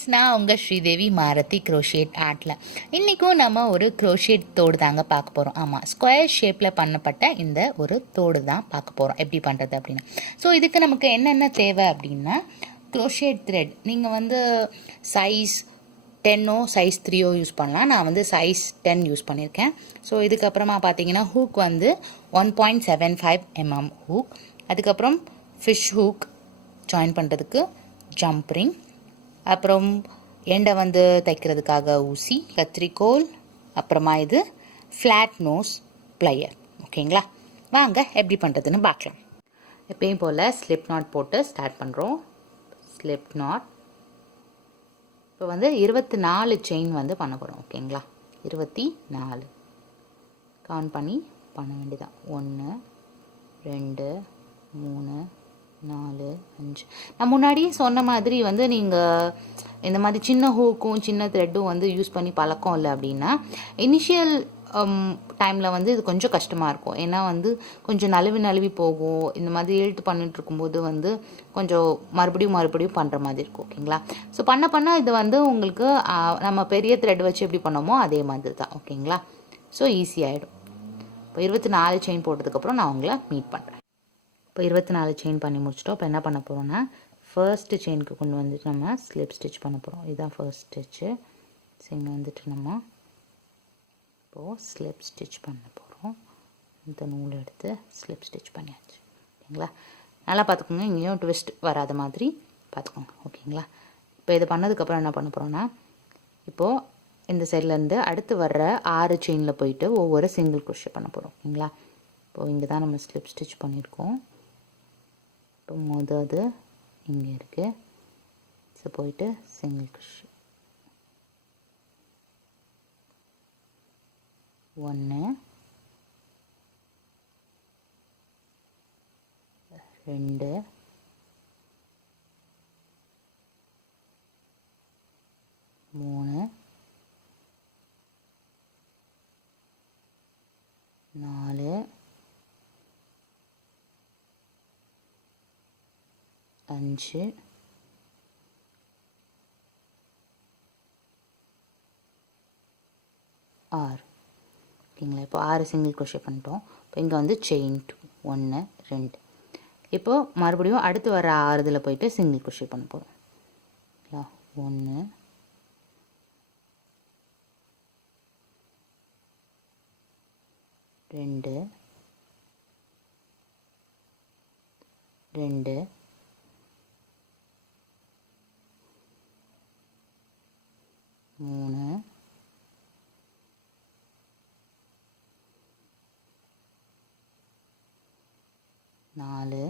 Friends, நான் உங்கள் Sridevi Maruti crochet ஆர்ட்டில். இன்றைக்கும் நம்ம ஒரு க்ரோஷேட் தோடு தாங்க பார்க்க போகிறோம். ஆமாம், ஸ்கொயர் ஷேப்பில் பண்ணப்பட்ட இந்த ஒரு தோடு தான் பார்க்க போகிறோம் எப்படி பண்ணுறது அப்படின்னு. ஸோ இதுக்கு நமக்கு என்னென்ன தேவை அப்படின்னா, க்ரோஷேட் த்ரெட் நீங்கள் வந்து சைஸ் 10ஓ சைஸ் 3ஓ யூஸ் பண்ணலாம். நான் வந்து சைஸ் 10 யூஸ் பண்ணியிருக்கேன். ஸோ இதுக்கப்புறமா பார்த்தீங்கன்னா ஹூக் வந்து 1.75 mm ஹூக். அதுக்கப்புறம் ஃபிஷ் ஹூக் ஜாயின் பண்ணுறதுக்கு ஜம்ப் ரிங், அப்புறம் எண்டை வந்து தைக்கிறதுக்காக ஊசி, கத்திரிக்கோல், அப்புறமா இது ஃப்ளாட் நோஸ் ப்ளையர். ஓகேங்களா, வாங்க எப்படி பண்ணுறதுன்னு பார்க்கலாம். எப்பயும் போல் ஸ்லிப் நாட் போட்டு ஸ்டார்ட் பண்ணுறோம். ஸ்லிப் நாட் இப்போ வந்து 24 செயின் வந்து பண்ண போகிறோம். ஓகேங்களா, 24 கவுண்ட் பண்ணி பண்ண வேண்டியதான். 1 2 3 4 5. நான் முன்னாடி சொன்ன மாதிரி வந்து நீங்கள் இந்த மாதிரி சின்ன ஹூக்கும் சின்ன த்ரெட்டும் வந்து யூஸ் பண்ணி பழக்கம் இல்லை அப்படின்னா, இனிஷியல் டைமில் வந்து இது கொஞ்சம் கஷ்டமாக இருக்கும். ஏன்னா வந்து கொஞ்சம் நழுவி போகும். இந்த மாதிரி இழுத்து பண்ணிட்டு இருக்கும்போது வந்து கொஞ்சம் மறுபடியும் பண்ணுற மாதிரி இருக்கும். ஓகேங்களா, ஸோ பண்ண இது வந்து உங்களுக்கு நம்ம பெரிய த்ரெட் வச்சு எப்படி பண்ணோமோ அதே மாதிரி தான். ஓகேங்களா, ஸோ ஈஸியாகிடும். இப்போ 24 செயின் போட்டதுக்கப்புறம் நான் உங்களை மீட் பண்ணுறேன். இப்போ 24 செயின் பண்ணி முடிச்சிட்டோம். இப்போ என்ன பண்ண போகிறோம்னா, ஃபர்ஸ்ட் செயினுக்கு கொண்டு வந்துட்டு நம்ம ஸ்லிப் ஸ்டிச் பண்ண போகிறோம். இதுதான் ஃபர்ஸ்ட் ஸ்டிச்சு. ஸோ இங்கே வந்துட்டு நம்ம இப்போது ஸ்லிப் ஸ்டிச் பண்ண போகிறோம். இந்த நூல் எடுத்து ஸ்லிப் ஸ்டிச் பண்ணியாச்சு. ஓகேங்களா, நல்லா பார்த்துக்கோங்க, இங்கேயும் ட்விஸ்ட் வராத மாதிரி பார்த்துக்கோங்க. ஓகேங்களா, இப்போ இது பண்ணதுக்கப்புறம் என்ன பண்ண போகிறோன்னா, இப்போது இந்த சைட்லேருந்து அடுத்து வர்ற 6 செயினில் போயிட்டு ஒவ்வொரு சிங்கிள் க்ரோஷே பண்ண போகிறோம். ஓகேங்களா, இப்போது இங்கே தான் நம்ம ஸ்லிப் ஸ்டிச் பண்ணியிருக்கோம். இப்போ அது இங்கே இருக்குது. ஸோ போயிட்டு சிங்கிள் க்ரோஷே 1 2 3 4 5 6. ஓகேங்களா, இப்போ 6 சிங்கிள் க்ரோஷே பண்ணிட்டோம். இப்போ இங்கே வந்து செயின் 2 1 2. இப்போது மறுபடியும் அடுத்து வர 6 போயிட்டு சிங்கிள் க்ரோஷே பண்ண போகிறோம். ஓகேங்களா, 1 2 2 3 4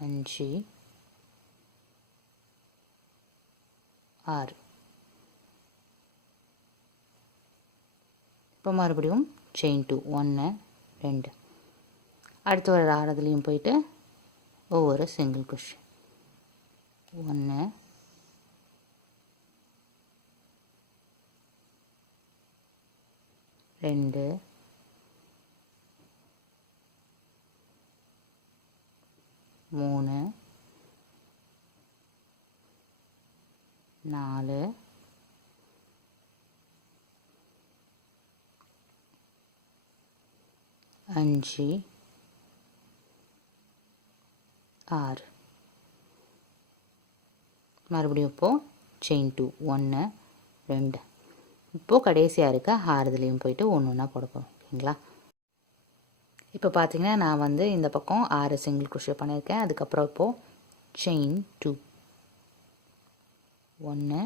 5 6. இப்போ மறுபடியும் செயின் 2 1 2. அடுத்து வர 6 போயிட்டு ஒவ்வொரு சிங்கிள் க்ரோஷே 1 2 3 4 5 6. மறுபடியும் இப்போது செயின் 2 1 2. இப்போது கடைசியாக இருக்க 6 போயிட்டு ஒன்று ஒன்றா போட போகிறோம். ஓகேங்களா, இப்போ பார்த்தீங்கன்னா நான் வந்து இந்த பக்கம் 6 சிங்கிள் க்ரோஷே பண்ணியிருக்கேன். அதுக்கப்புறம் இப்போது செயின் 2 1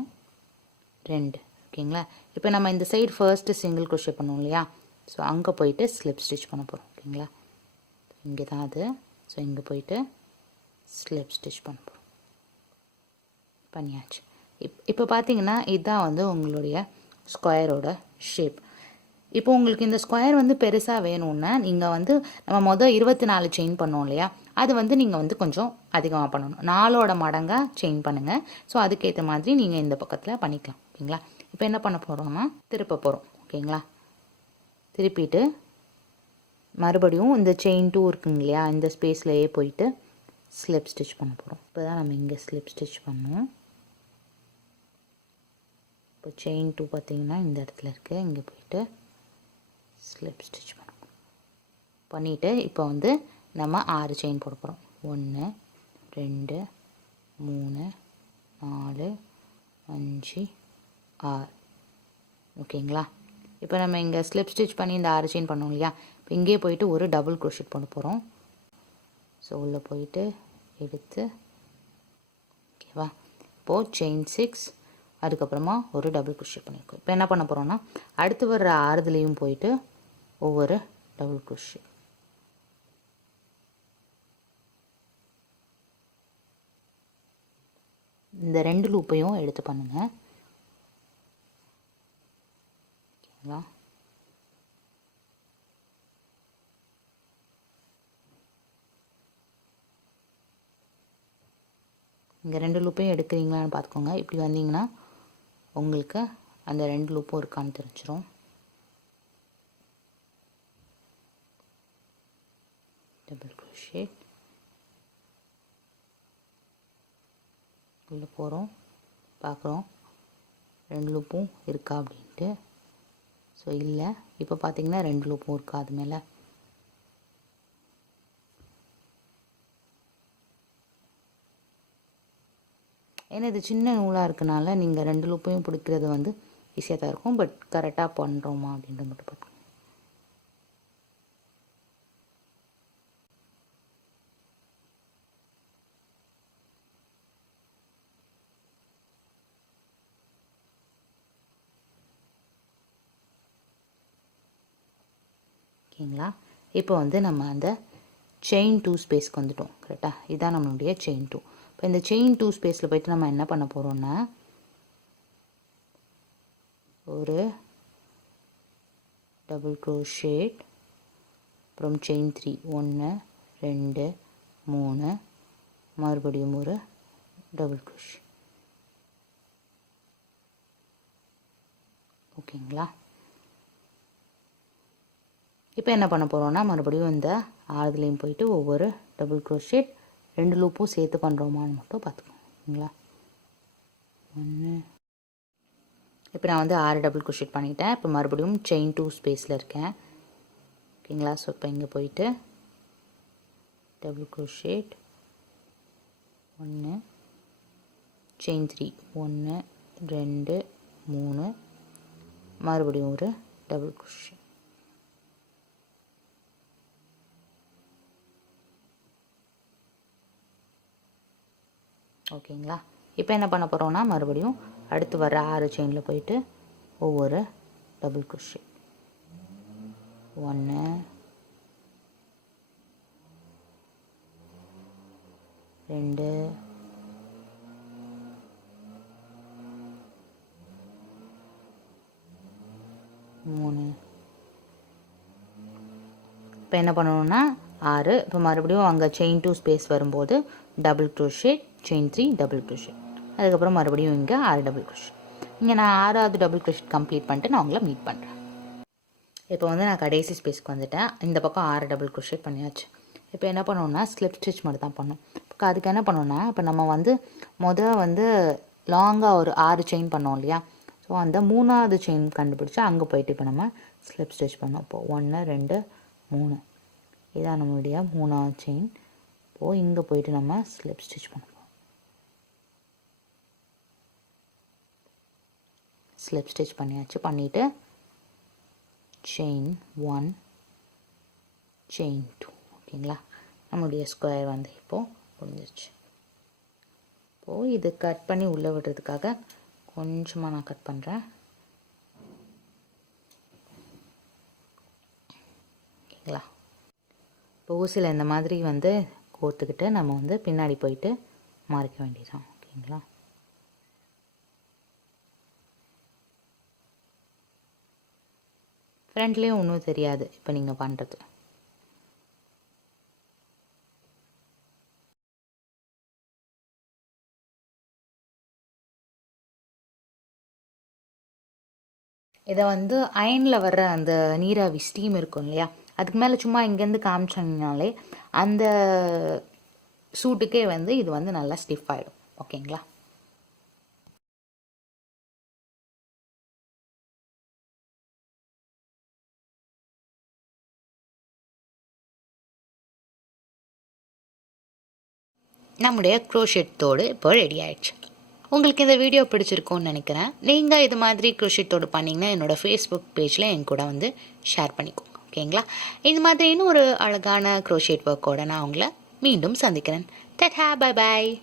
2. ஓகேங்களா, இப்போ நம்ம இந்த சைடு ஃபர்ஸ்ட்டு சிங்கிள் க்ரோஷே பண்ணோம் இல்லையா, ஸோ அங்கே போயிட்டு ஸ்லிப் ஸ்டிச் பண்ண போகிறோம். ஓகேங்களா, இங்கே தான் அது. ஸோ இங்கே போயிட்டு ஸ்லிப் ஸ்டிச் பண்ண போகிறோம். பண்ணியாச்சு. இப்போ பார்த்தீங்கன்னா இதுதான் வந்து உங்களுடைய ஸ்கொயரோட ஷேப். இப்போ உங்களுக்கு இந்த ஸ்கொயர் வந்து பெருசாக வேணும்னா நீங்கள் வந்து நம்ம 24 செயின் பண்ணோம் இல்லையா, அது வந்து நீங்கள் வந்து கொஞ்சம் அதிகமாக பண்ணணும். 4ஓட மடங்காக செயின் பண்ணுங்கள். ஸோ அதுக்கேற்ற மாதிரி நீங்கள் இந்த பக்கத்தில் பண்ணிக்கலாம். ஓகேங்களா, இப்போ என்ன பண்ண போகிறோம்னா திருப்ப போகிறோம். ஓகேங்களா, திருப்பிட்டு மறுபடியும் இந்த செயின் 2 இருக்குங்க இல்லையா, இந்த ஸ்பேஸ்லேயே போயிட்டு ஸ்லிப் ஸ்டிச் பண்ண போகிறோம். இப்போ தான் நம்ம இங்கே ஸ்லிப் ஸ்டிச் பண்ணோம். இப்போ செயின் 2 பார்த்திங்கன்னா இந்த இடத்துல இருக்குது. இங்கே போயிட்டு ஸ்லிப் ஸ்டிச் பண்ணணும். பண்ணிவிட்டு இப்போ வந்து நம்ம 6 செயின் போட போகிறோம். 1 2 3 4 5 6. ஓகேங்களா? இப்போ நம்ம இங்கே ஸ்லிப் ஸ்டிச் பண்ணி இந்த 6 செயின் பண்ணோம் இல்லையா? இப்போ இங்கே போயிட்டு ஒரு டபுள் க்ரோஷெட் பண்ண போகிறோம். ஸோ உள்ளே போயிட்டு எடுத்து, ஓகேவா? இப்போது செயின் 6, அதுக்கப்புறமா ஒரு டபுள் க்ரோஷெட் பண்ணியிருக்கோம். இப்போ என்ன பண்ண போகிறோம்னா, அடுத்து வர்ற 6 போயிட்டு ஒவ்வொரு டபுள் க்ரோஷெட். இந்த 2 லூப்பையும் எடுத்து பண்ணுங்கள். ஓகேங்களா? இங்கே 2 லூப்பையும் எடுக்கிறீங்களான்னு பார்த்துக்கோங்க. இப்படி வந்தீங்கன்னா உங்களுக்கு அந்த 2 லூப்பும் இருக்கான்னு தெரிஞ்சிடும். டபுள் க்ரோஷெட் உள்ளே போகிறோம், பார்க்குறோம் 2 லூப்பும் இருக்கா அப்படின்ட்டு. ஸோ இல்லை, இப்போ பார்த்தீங்கன்னா 2 லூப்பும் இருக்கா அது மேலே. ஏன்னா இது சின்ன நூலாக இருக்கனால நீங்கள் 2 லூப்பையும் பிடிக்கிறது வந்து ஈஸியாக தான் இருக்கும். பட் கரெக்டாக பண்ணுறோமா அப்படின்ட்டு மட்டும் பார்க்கணும். ஓகேங்களா? இப்போ வந்து நம்ம அந்த செயின் 2 ஸ்பேஸ்க்கு வந்துட்டோம். கரெக்டாக? இதுதான் நம்மளுடைய செயின் 2. இப்போ இந்த செயின் 2 ஸ்பேஸில் போய்ட்டு நம்ம என்ன பண்ண போகிறோம்னா, ஒரு டபுள் க்ரோஷேட், அப்புறம் செயின் 3, 1 2 3, மறுபடியும் ஒரு டபுள் க்ரோஷேட். ஓகேங்களா? இப்போ என்ன பண்ண போகிறோம்னா, மறுபடியும் இந்த 6 போயிட்டு ஒவ்வொரு டபுள் க்ரோஷேட் 2 லூப்பும் சேர்த்து பண்ணுறோமான்னு மட்டும் பார்த்துக்கோங்க. ஓகேங்களா? 1. இப்போ நான் வந்து 6 டபுள் க்ரோஷேட் பண்ணிட்டேன். இப்போ மறுபடியும் செயின் 2 ஸ்பேஸில் இருக்கேன். ஓகேங்களா? ஸோ இப்போ இங்கே போயிட்டு டபுள் க்ரோஷேட் 1, செயின் 3, 1 2 3, மறுபடியும் ஒரு டபுள் க்ரோஷேட். ஓகேங்களா? இப்போ என்ன பண்ண போகிறோம்னா, மறுபடியும் அடுத்து வர 6 செயினில் போயிட்டு ஒவ்வொரு டபுள் க்ரோஷேட். 1 2 3. இப்போ என்ன பண்ணணும்னா 6. இப்போ மறுபடியும் அங்கே செயின் 2 ஸ்பேஸ் வரும்போது double crochet, chain 3 double crochet, அதுக்கப்புறம் மறுபடியும் இங்கே 6 டபுள் க்ரோஷேட். இங்கே நான் 6வது டபுள் க்ரோஷேட் கம்ப்ளீட் பண்ணிட்டு நான் உங்களை மீட் பண்ணுறேன். இப்போ வந்து நான் கடைசி ஸ்பேஸ்க்கு வந்துட்டேன். இந்த பக்கம் 6 டபுள் க்ரோஷேட் பண்ணியாச்சு. இப்போ என்ன பண்ணணும்னா, ஸ்லிப் ஸ்டிச் மட்டும் தான் பண்ணணும். இப்போ அதுக்கு என்ன பண்ணணும்னா, இப்போ நம்ம வந்து வந்து லாங்காக ஒரு 6 செயின் பண்ணோம் இல்லையா? ஸோ அந்த 3வது செயின் கண்டுபிடிச்சி அங்கே போயிட்டு இப்போ நம்ம ஸ்லிப் ஸ்டிச் பண்ணோம். இப்போது 1 2 3, இதான் நம்மளுடைய 3வது செயின். இப்போது இங்கே போயிட்டு நம்ம ஸ்லிப் ஸ்டிச் பண்ணுவோம். ஸ்லிப் ஸ்டிச் பண்ணியாச்சு. பண்ணிவிட்டு செயின் 1 செயின் 2. ஓகேங்களா? நம்மளுடைய ஸ்கொயர் வந்து இப்போது முடிஞ்சிருச்சு. இப்போது இது கட் பண்ணி உள்ளே விடுறதுக்காக கொஞ்சமாக நான் கட் பண்ணுறேன். ஓகேங்களா? இப்போ ஊசியில் இந்த மாதிரி வந்து கோர்த்துக்கிட்டு நம்ம வந்து பின்னாடி போயிட்டு மறைக்க வேண்டியதான். ஓகேங்களா? ஃப்ரண்ட்லேயும் ஒன்றும் தெரியாது இப்போ நீங்கள் பண்ணுறது. இதை வந்து அயனில் வர்ற அந்த நீராவி ஸ்டீம் இருக்கும் இல்லையா, அதுக்கு மேலே சும்மா இங்கேருந்து காமிச்சிங்கனாலே அந்த சூட்டுக்கே வந்து இது வந்து நல்லா ஸ்டிஃப் ஆகிடும். ஓகேங்களா? நம்முடைய க்ரோஷெட் தோடு இப்போ ரெடி ஆயிடுச்சு. உங்களுக்கு இந்த வீடியோ பிடிச்சிருக்கும்னு நினைக்கிறேன். நீங்கள் இது மாதிரி க்ரோஷெட் தோடு பண்ணிங்கன்னா என்னோடய ஃபேஸ்புக் பேஜில் என் கூட வந்து ஷேர் பண்ணிக்கோங்க. ஓகேங்களா? இந்த மாதிரி இன்னும் ஒரு அழகான க்ரோஷெட் ஒர்க்கோடு நான் உங்களை மீண்டும் சந்திக்கிறேன். Ta-ta, bye bye.